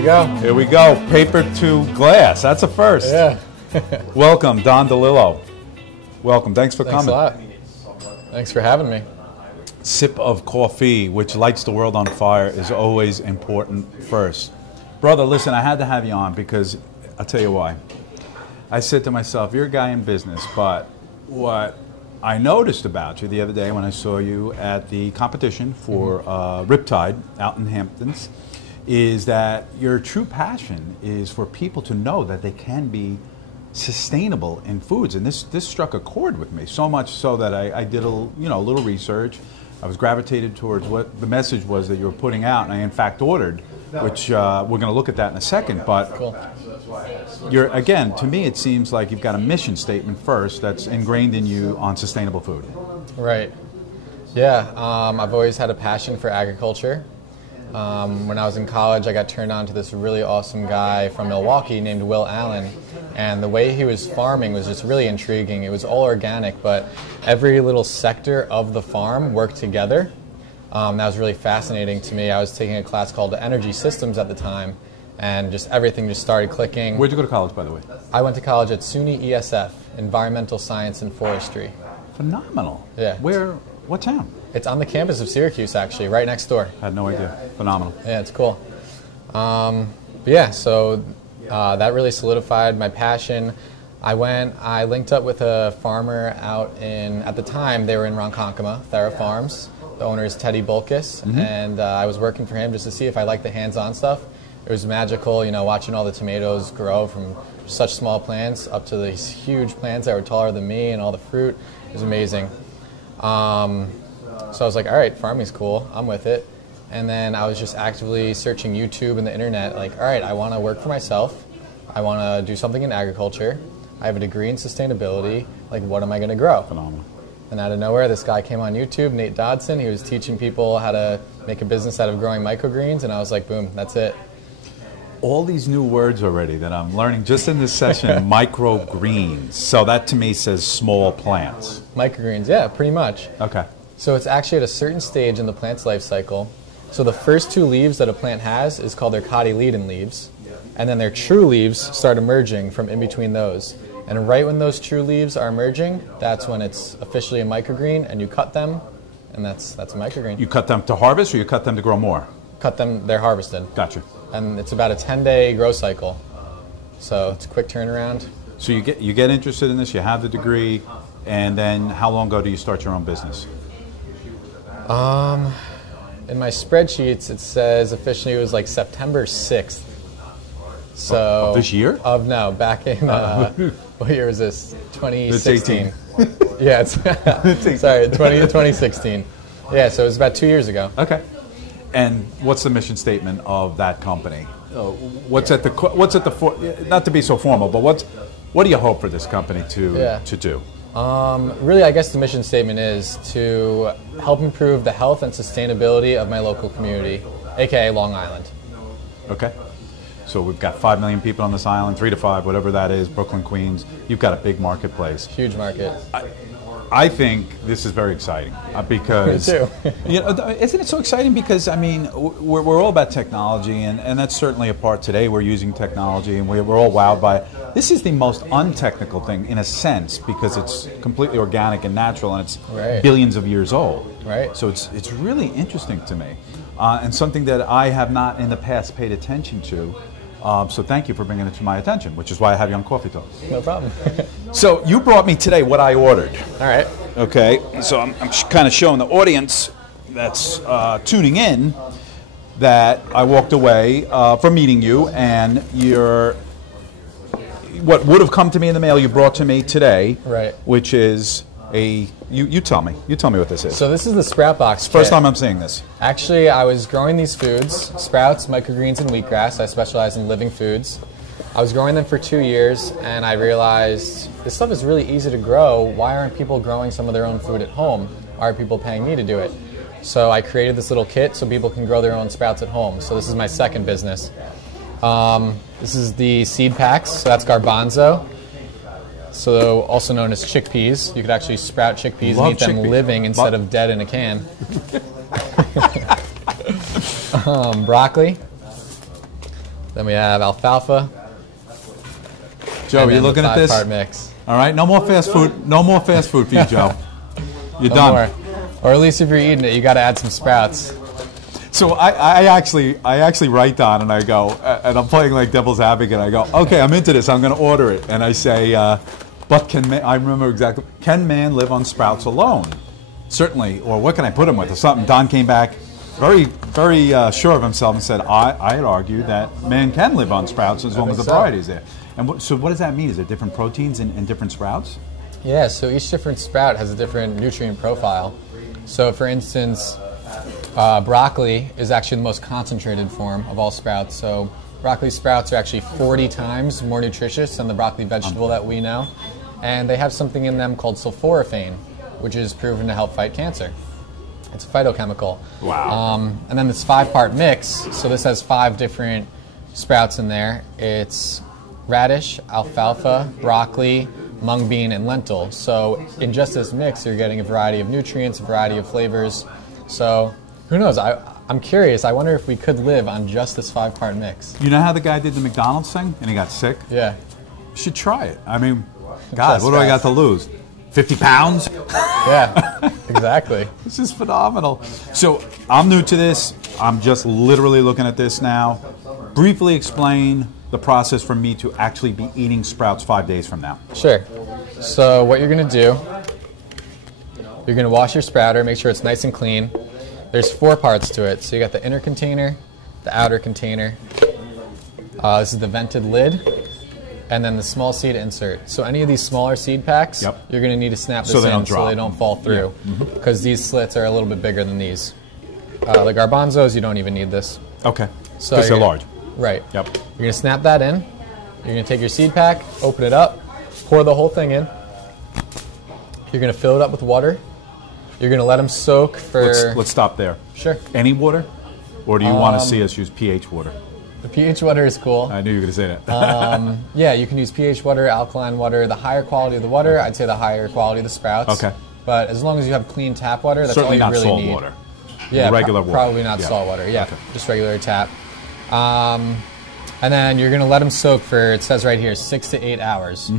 we go. Here we go. Paper to glass. That's a first. Yeah. Welcome, Don DiLillo. Welcome. Thanks for coming. Thanks a lot. Thanks for having me. Sip of coffee, which lights the world on fire, is always important first. Brother, listen, I had to have you on because I'll tell you why. I said to myself, you're a guy in business, but what I noticed about you the other day when I saw you at the competition for Riptide out in Hamptons is that your true passion is for people to know that they can be sustainable in foods, and this struck a chord with me so much so that I did a little research. I was gravitated towards what the message was that you were putting out, and I in fact ordered, which we're going to look at that in a second. But cool. Again, to me, it seems like you've got a mission statement first that's ingrained in you on sustainable food. Right. Yeah. I've always had a passion for agriculture. When I was in college, I got turned on to this really awesome guy from Milwaukee named Will Allen, and the way he was farming was just really intriguing. It was all organic, but every little sector of the farm worked together. That was really fascinating to me. I was taking a class called Energy Systems at the time, and just everything just started clicking. Where'd you go to college, by the way? I went to college at SUNY ESF, Environmental Science and Forestry. Phenomenal. Yeah. What town? It's on the campus of Syracuse, actually, right next door. I had no idea. Phenomenal. Yeah, it's cool. But yeah, so that really solidified my passion. I linked up with a farmer out at the time, they were in Ronkonkoma, Thera Farms. The owner is Teddy Bulkus, and I was working for him just to see if I liked the hands-on stuff. It was magical, watching all the tomatoes grow from such small plants up to these huge plants that were taller than me, and all the fruit. It was amazing. So I was like, all right, farming's cool, I'm with it. And then I was just actively searching YouTube and the internet, like, all right, I want to work for myself. I want to do something in agriculture. I have a degree in sustainability. Like, what am I going to grow? Phenomenal. And out of nowhere, this guy came on YouTube, Nate Dodson. He was teaching people how to make a business out of growing microgreens, and I was like, boom, that's it. All these new words already that I'm learning just in this session, microgreens. So that to me says small plants. Microgreens, yeah, pretty much. Okay. So it's actually at a certain stage in the plant's life cycle. So the first two leaves that a plant has is called their cotyledon leaves. And then their true leaves start emerging from in between those. And right when those true leaves are emerging, that's when it's officially a microgreen, and you cut them, and that's a microgreen. You cut them to harvest, or you cut them to grow more? Cut them, they're harvested. Gotcha. And it's about a 10-day grow cycle. So it's a quick turnaround. So you get interested in this, you have the degree, and then how long ago do you start your own business? In my spreadsheets, it says officially it was like September 6th. So of this year? No, back in, what year was this? 2016. It's Yeah, sorry, 2016. Yeah, so it was about 2 years ago. Okay. And what's the mission statement of that company? What's at the not to be so formal, but what do you hope for this company to do? Really, I guess the mission statement is to help improve the health and sustainability of my local community, aka Long Island. Okay. So we've got 5 million people on this island, 3 to 5, whatever that is, Brooklyn, Queens. You've got a big marketplace. Huge market. I think this is very exciting because Me too. Isn't it so exciting? Because I mean, we're all about technology, and that's certainly a part today. We're using technology, and we're all wowed by it. This is the most untechnical thing in a sense because it's completely organic and natural, and it's billions of years old. Right. So it's really interesting to me, and something that I have not in the past paid attention to. So thank you for bringing it to my attention, which is why I have you on Coffee Talk. No problem. So you brought me today what I ordered. All right. Okay, so I'm kind of showing the audience that's tuning in that I walked away from meeting you, and what would have come to me in the mail you brought to me today, right? Which is you tell me what this is. So this is the SproutBox kit. First time I'm seeing this. Actually, I was growing these foods, sprouts, microgreens, and wheatgrass. I specialize in living foods. I was growing them for 2 years, and I realized this stuff is really easy to grow. Why aren't people growing some of their own food at home? Why are people paying me to do it? So I created this little kit so people can grow their own sprouts at home. So this is my second business. This is the seed packs, so that's garbanzo. So also known as chickpeas. You could actually sprout chickpeas and eat them living instead of dead in a can. Broccoli, Then we have alfalfa. Joe, are you looking at this? 5-part mix. All right, no more fast food. No more fast food for you, Joe. You're No done. more. Or at least if you're eating it, you got to add some sprouts. So I actually write down and I go, and I'm playing like devil's advocate. I go, okay, I'm into this. I'm going to order it, and I say, but can man, I remember exactly, can man live on sprouts alone? Certainly. Or what can I put him with? Or something. Don came back very sure of himself and said, I'd argue that man can live on sprouts as long as the variety is there. And so what does that mean? Is there different proteins in different sprouts? Yeah, so each different sprout has a different nutrient profile. So for instance, broccoli is actually the most concentrated form of all sprouts. So broccoli sprouts are actually 40 times more nutritious than the broccoli vegetable that we know. And they have something in them called sulforaphane, which is proven to help fight cancer. It's a phytochemical. Wow. And then this 5-part mix, so this has 5 different sprouts in there. It's radish, alfalfa, broccoli, mung bean, and lentil. So in just this mix, you're getting a variety of nutrients, a variety of flavors. So who knows? I'm curious. I wonder if we could live on just this 5-part mix. You know how the guy did the McDonald's thing and he got sick? Yeah. You should try it. I mean, God, Just what do I got to lose? 50 pounds? Yeah, exactly. This is phenomenal. So I'm new to this. I'm just literally looking at this now. Briefly explain the process for me to actually be eating sprouts 5 days from now. Sure. So what you're going to do, you're going to wash your sprouter, make sure it's nice and clean. There's 4 parts to it. So you got the inner container, the outer container. This is the vented lid, and then the small seed insert. So any of these smaller seed packs, Yep. you're going to need to snap this So they in don't so drop. they don't fall through, because these slits are a little bit bigger than these. The garbanzos, you don't even need this. Okay. So Because they're you're- large. Right. Yep. You're going to snap that in. You're going to take your seed pack, open it up, pour the whole thing in. You're going to fill it up with water. You're going to let them soak for... Let's stop there. Sure. Any water? Or do you want to see us use pH water? The pH water is cool. I knew you were going to say that. Yeah, you can use pH water, alkaline water. The higher quality of the water, I'd say the higher quality of the sprouts. Okay. But as long as you have clean tap water, that's Certainly all you not really salt need. water. Yeah, Regular water. Probably not Yeah. salt water. Yeah, Okay. just regular tap. And then you're going to let them soak for, it says right here, 6 to 8 hours.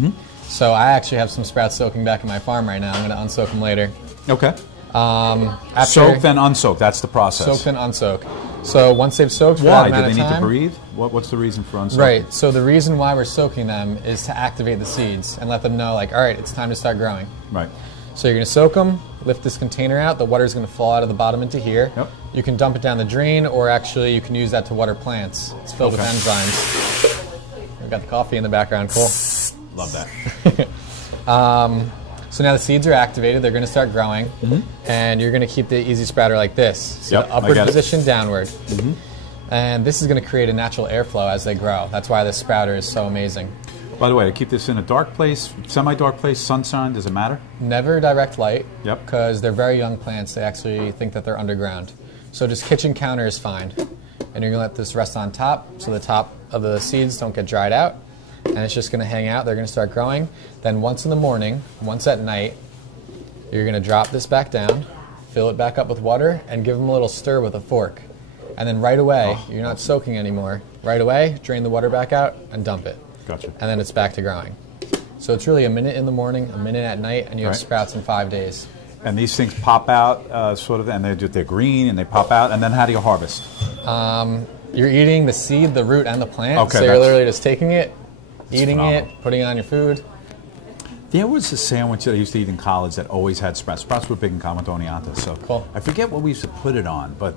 So I actually have some sprouts soaking back in my farm right now. I'm going to unsoak them later. Okay. After Soak, then unsoak. That's the process. Soak, then unsoak. So once they've soaked for Why? that amount Do of they need time, to breathe? What's the reason for unsoaking? Right. So the reason why we're soaking them is to activate the seeds and let them know, like, all right, it's time to start growing. Right. So you're going to soak them, lift this container out. The water's going to fall out of the bottom into here. Yep. You can dump it down the drain, or actually you can use that to water plants. It's filled with enzymes. We've got the coffee in the background. Cool. Love that. So now the seeds are activated. They're going to start growing, and you're going to keep the easy sprouter like this. So Yep, the I upward get it. position downward. And this is going to create a natural airflow as they grow. That's why this sprouter is so amazing. By the way, I keep this in a dark place, semi-dark place, sunshine, does it matter? Never direct light, Yep. because they're very young plants. They actually think that they're underground. So just kitchen counter is fine. And you're going to let this rest on top so the top of the seeds don't get dried out. And it's just going to hang out. They're going to start growing. Then once in the morning, once at night, you're going to drop this back down, fill it back up with water, and give them a little stir with a fork. And then right away, you're not soaking anymore. Right away, drain the water back out and dump it. Gotcha. And then it's back to growing. So it's really a minute in the morning, a minute at night, and you have Right. sprouts in 5 days. And these things pop out, sort of, and they're green, and they pop out, and then how do you harvest? You're eating the seed, the root, and the plant. Okay, So you're that's- literally just taking it, eating phenomenal. it, putting it on your food. There was a sandwich that I used to eat in college that always had sprouts. Sprouts were big in Camadoniata, so Cool. I forget what we used to put it on, but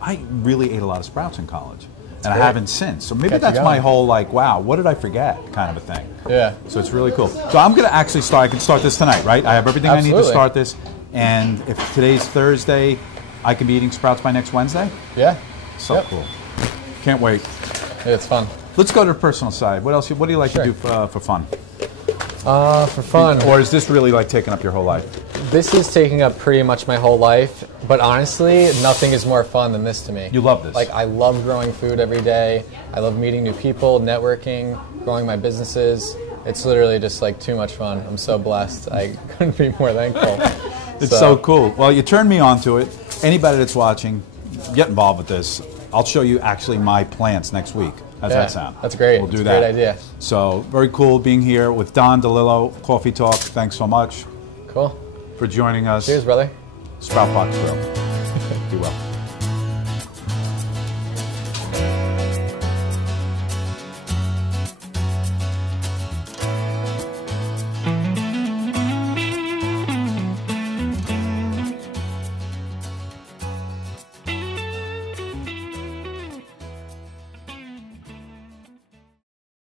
I really ate a lot of sprouts in college, and I great. haven't since. So maybe Kept you that's my going. whole like, wow, what did I forget kind of a thing. Yeah. So it's really cool. So I'm going to actually start. I can start this tonight, right? I have everything I need to Absolutely. start this, and if today's Thursday, I can be eating sprouts by next Wednesday. Yeah. So Yep. cool. Can't wait. It's fun. Let's go to the personal side. What else? What do you like Sure. to do for fun? For fun. Or is this really like taking up your whole life? This is taking up pretty much my whole life, but honestly, nothing is more fun than this to me. You love this. Like, I love growing food every day. I love meeting new people, networking, growing my businesses. It's literally just like too much fun. I'm so blessed. I couldn't be more thankful. It's so cool. Well, you turned me on to it. Anybody that's watching, get involved with this. I'll show you actually my plants next week. How's that sound? That's great. We'll do that's that. a great idea. So very cool being here with Don DiLillo, Coffee Talk. Thanks so much Cool. for joining us. Cheers, brother. SproutBox Grow. Be well.